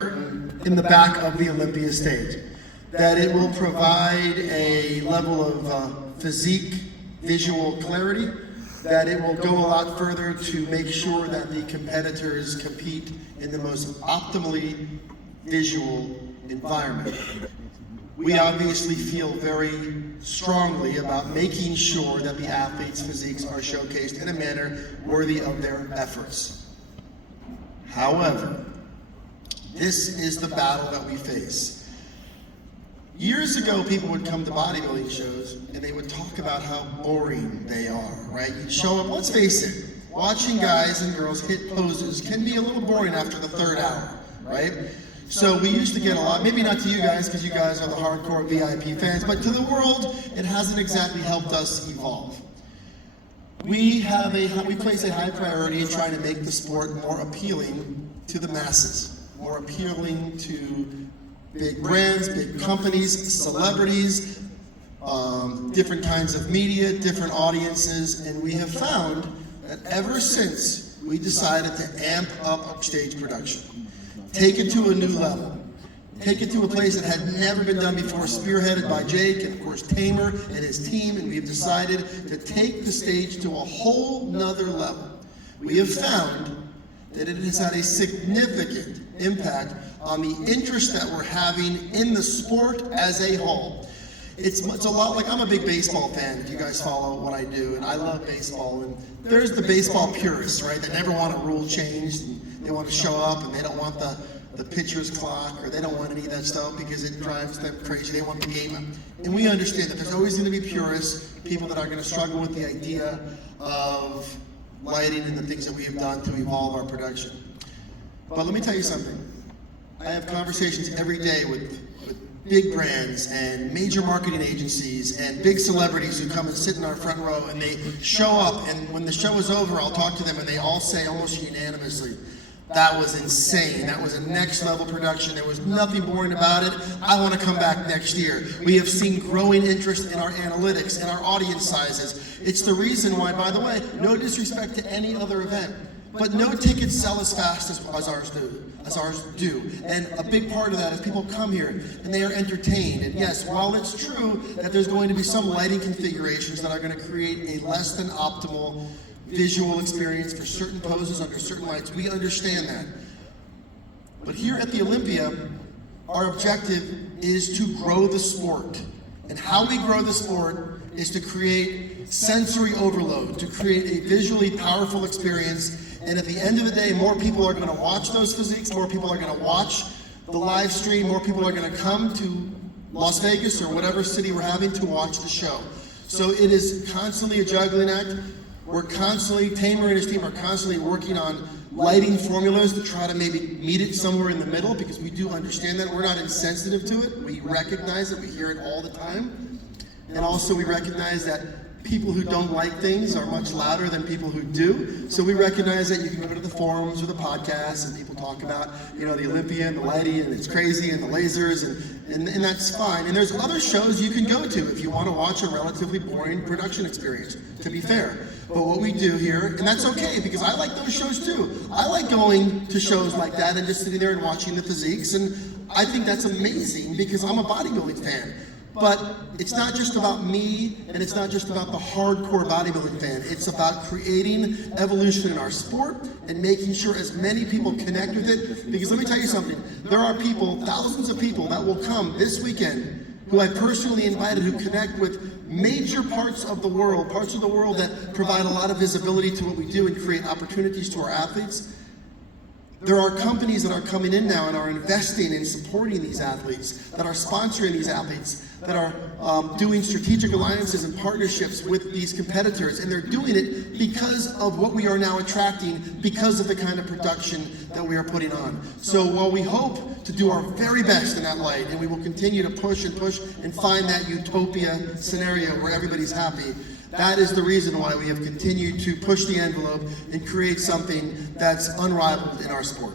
in the back of the Olympia stage, that it will provide a level of physique, visual clarity, that it will go a lot further to make sure that the competitors compete in the most optimally visual environment. We obviously feel very strongly about making sure that the athletes' physiques are showcased in a manner worthy of their efforts. However, this is the battle that we face. Years ago, people would come to bodybuilding shows and they would talk about how boring they are, right? You'd show up, let's face it, watching guys and girls hit poses can be a little boring after the third hour, right? So we used to get a lot, maybe not to you guys because you guys are the hardcore VIP fans, but to the world, it hasn't exactly helped us evolve. We place a high priority in trying to make the sport more appealing to the masses, more appealing to big brands, big companies, celebrities, different kinds of media, different audiences, and we have found that ever since we decided to amp up stage production, take it to a new level, take it to a place that had never been done before, spearheaded by Jake and of course Tamer and his team, and we've decided to take the stage to a whole nother level. We have found that it has had a significant impact on the interest that we're having in the sport as a whole. It's a lot like, I'm a big baseball fan, if you guys follow what I do, and I love baseball, and there's the baseball purists, right, that never want a rule changed, and they want to show up, and they don't want the pitcher's clock, or they don't want any of that stuff because it drives them crazy, they want the game up. And we understand that there's always going to be purists, people that are going to struggle with the idea of lighting and the things that we have done to evolve our production. But let me tell you something. I have conversations every day with big brands and major marketing agencies and big celebrities who come and sit in our front row, and they show up, and when the show is over, I'll talk to them and they all say almost unanimously, that was insane. That was a next level production. There was nothing boring about it. I want to come back next year. We have seen growing interest in our analytics and our audience sizes. It's the reason why, by the way, no disrespect to any other event, but no tickets sell as fast as ours do. And a big part of that is people come here and they are entertained. And yes, while it's true that there's going to be some lighting configurations that are going to create a less than optimal visual experience for certain poses under certain lights, we understand that. But here at the Olympia, our objective is to grow the sport. And how we grow the sport is to create sensory overload, to create a visually powerful experience. And at the end of the day, more people are going to watch those physiques, more people are going to watch the live stream, more people are going to come to Las Vegas or whatever city we're having to watch the show. So it is constantly a juggling act. We're constantly, Tamer and his team are constantly working on lighting formulas to try to maybe meet it somewhere in the middle, because we do understand that. We're not insensitive to it. We recognize it. We hear it all the time. And also we recognize that people who don't like things are much louder than people who do. So we recognize that you can go to the forums or the podcasts and people talk about, the Olympia and the lighting and it's crazy and the lasers and that's fine. And there's other shows you can go to if you want to watch a relatively boring production experience, to be fair. But what we do here, and that's okay because I like those shows too. I like going to shows like that and just sitting there and watching the physiques, and I think that's amazing because I'm a bodybuilding fan. But it's not just about me, and it's not just about the hardcore bodybuilding fan. It's about creating evolution in our sport and making sure as many people connect with it. Because let me tell you something, there are people, thousands of people that will come this weekend who I personally invited, who connect with major parts of the world that provide a lot of visibility to what we do and create opportunities to our athletes. There are companies that are coming in now and are investing in supporting these athletes, that are sponsoring these athletes, that are doing strategic alliances and partnerships with these competitors, and they're doing it because of what we are now attracting, because of the kind of production that we are putting on. So while we hope to do our very best in that light, and we will continue to push and find that utopia scenario where everybody's happy, that is the reason why we have continued to push the envelope and create something that's unrivaled in our sport.